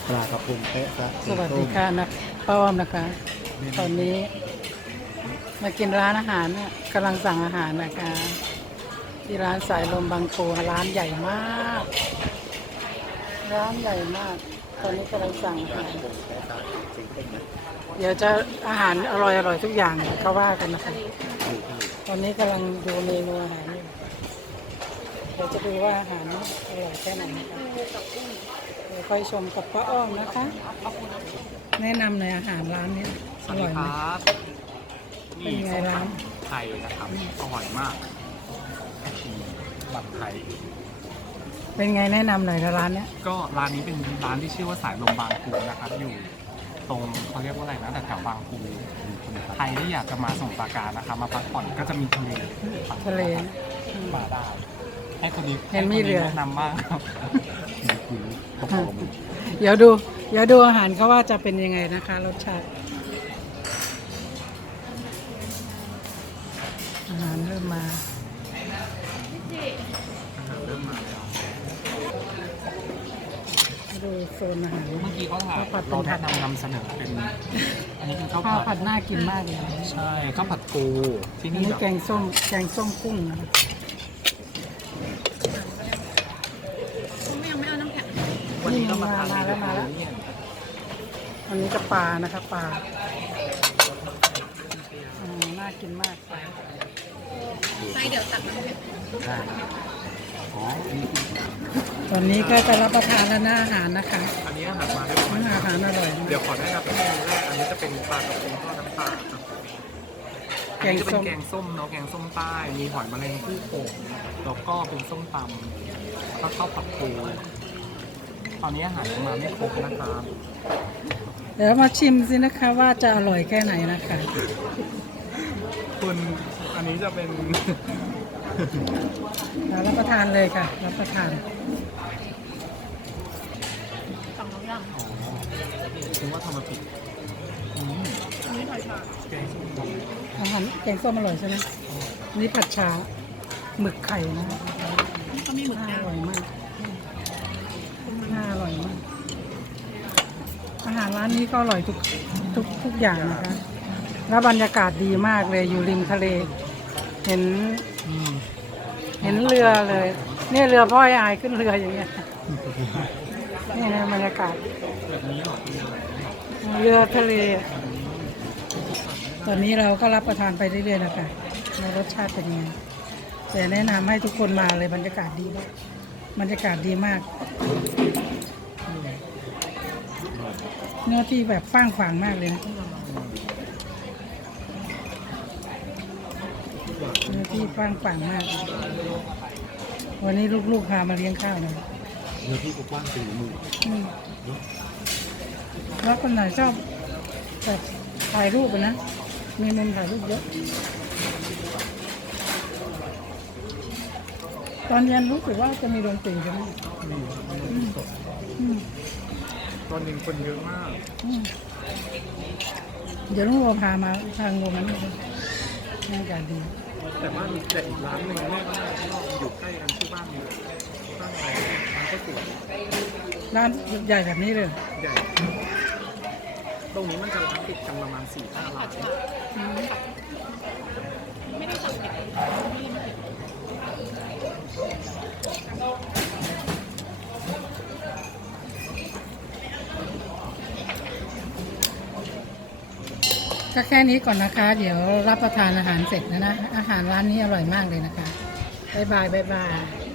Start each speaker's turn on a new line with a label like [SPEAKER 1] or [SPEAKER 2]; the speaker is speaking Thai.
[SPEAKER 1] ปลากระพงแพะครับ
[SPEAKER 2] สวัสดีค่ะนะป้าอ้อมนะคะ ตอนนี้มากินร้านอาหารเนี่ยกำลังสั่งอาหารนะคะ ที่ร้านสายลมบางโพร้านใหญ่มาก ร้านใหญ่มาก ตอนนี้กำลังสั่งอาหารเดี๋ยวจะอาหารอร่อยทุกอย่างเขาว่ากันนะคะ ตอนนี้กำลังดูเมนูอาหารอยู่เดี๋ยวจะดูว่าอาหารอร่อยแค่ไหนนะคะเดี๋ยวค่อยชมกับป้าอ้อมนะคะ แนะนำในอยอาหารร้านนี้อร่อยไหม เป็นไงร้าน
[SPEAKER 1] ไทยนะครับอร่อยมากบัตรไทย
[SPEAKER 2] เป็นไงแนะนำหน่อยนะร้านเนี้ย
[SPEAKER 1] ก็ร้านนี้เป็นร้านที่ชื่อว่าสายลมบางปูนะครับ อยู่ตรงเขาเรียกว่าอะไรนะแต่แถวบางปูใครที่อยากจะมาสมุทรปราการนะครับมาพักผ่อนก็จะมีทะเล
[SPEAKER 2] ทะเล
[SPEAKER 1] มาได้ให้คนนี้
[SPEAKER 2] เห็นมีเรือ
[SPEAKER 1] แนะนำบ้างครับ
[SPEAKER 2] เดี๋ยวดูอาหารเขาว่าจะเป็นยังไงนะคะรสชาติอาหารเริ่มมา
[SPEAKER 1] เริ่มมาแล้ว
[SPEAKER 2] ดูโซนอาหาร
[SPEAKER 1] เมื่อกี้เขาถาม
[SPEAKER 2] ข้าวผัด
[SPEAKER 1] เราแนะนำเสนอเป็นอันนี้เป็นข้าว
[SPEAKER 2] ข้าว
[SPEAKER 1] ผั
[SPEAKER 2] ผั
[SPEAKER 1] ด
[SPEAKER 2] ดน่ากินมากเลย
[SPEAKER 1] ใช่ข้าวผัดปูที่
[SPEAKER 2] อัน
[SPEAKER 1] นี่
[SPEAKER 2] นี้
[SPEAKER 1] แบบ
[SPEAKER 2] แกงส้มกุ้งนะคะ
[SPEAKER 1] วันนี้เรามาทาน
[SPEAKER 2] มาแล้ว
[SPEAKER 1] เนี่ย
[SPEAKER 2] อันนี้ก็ปลานะคะปลาน่ากินมากปลา
[SPEAKER 3] ใช่เดี๋ยวตักมาให้
[SPEAKER 2] ตอนนี้ก็จะรับประทานแล้วหน้าอาหารนะคะ
[SPEAKER 1] อันนี้อาหารมาเรียบร้อย
[SPEAKER 2] อาหารอร่อย
[SPEAKER 1] เดี๋ยวขอแนะนำเป็นเมนูแรกอันนี้จะเป็นปลากระพงทอดน้ำปลาครับอันนี้จะเป็นแกงส้มเนาะแกงส้มใต้มีหอยแมลงภู่โป่งแล้วก็เป็นส้มตำแล้วก็ข้าวผัดปูตอนนี้อาหารยังมาไม่ครบนะครับ
[SPEAKER 2] เดี๋ยวมาชิมสินะคะว่าจะอร่อยแค่ไหนนะคะ
[SPEAKER 1] คุณอันนี้จะเป็น
[SPEAKER 2] เรารับประทานเลยค่ะ รับประทาน
[SPEAKER 3] สั่งน้ำย
[SPEAKER 1] อ๋อถึงว่าทำมาผิด
[SPEAKER 3] ำอันนี้ถอยฉาก
[SPEAKER 1] แกงส้มตำ
[SPEAKER 2] อาหารแกงส้มอร่อยใช่ไหมนี่ผัดชาหมึกไข่นะ
[SPEAKER 3] เขามีหมึก
[SPEAKER 2] น่า
[SPEAKER 3] ย่า
[SPEAKER 2] อง ร่อยมากน่าอร่อยมาก อาหารร้านนี้ก็อร่อยทุกอย่างนะคะแล้วบรรยากาศดีมากเลยอยู่ริมทะเล เห็น
[SPEAKER 1] อืม
[SPEAKER 2] เรือเลยเนี่ยเรือพ่อยอายขึ้นเรืออย่างเงี้ยนี่นะบรรยากาศ
[SPEAKER 1] แบบนี้หรอ
[SPEAKER 2] เรือทะเล ตอนนี้เราก็รับประทานไปเรื่อยๆนะคะว่ารสชาติเป็นยังไงแต่แนะนำให้ทุกคนมาเลยบรรยากาศดีมากบรรยากาศดีมาก เนื้อที่แบบฟ้างขวางมากเลยนะเนื้อที่ฟ้างขวางมาก วันนี้ลูกๆพามาเลี้ยงข้าวเลย
[SPEAKER 1] เนื้อที่กว้างสี่มือ
[SPEAKER 2] อืมแล้วคนไหนชอบแบบถ่ายรูปอะนะ มีมุมถ่ายรูปเยอะ ตอนเย็นรู้สึกว่าจะมีดนตรีใช่ไหมอืม
[SPEAKER 1] ตอนนี้คนเยอะมาก
[SPEAKER 2] อืมเดี๋ยวลุงโอพามาทางโมมันเลยน่าจะดี
[SPEAKER 1] แต่ว่ามีแต่อีกร้านหนึ่งแม่ก็อยู่ใกล้กันชื่อบ้านนี้บ้านอะไรร้านก็สวย
[SPEAKER 2] ร้านใหญ่แบบนี้เลย
[SPEAKER 1] ใหญ่ ตรงนี้มันจะร้านติดกันประมาณ4-5 ร้าน
[SPEAKER 3] ไม่ได้สั่งเผ็ด
[SPEAKER 2] ก็แค่นี้ก่อนนะคะ เดี๋ยวรับประทานอาหารเสร็จนะ อาหารร้านนี้อร่อยมากเลยนะคะ บ๊ายบาย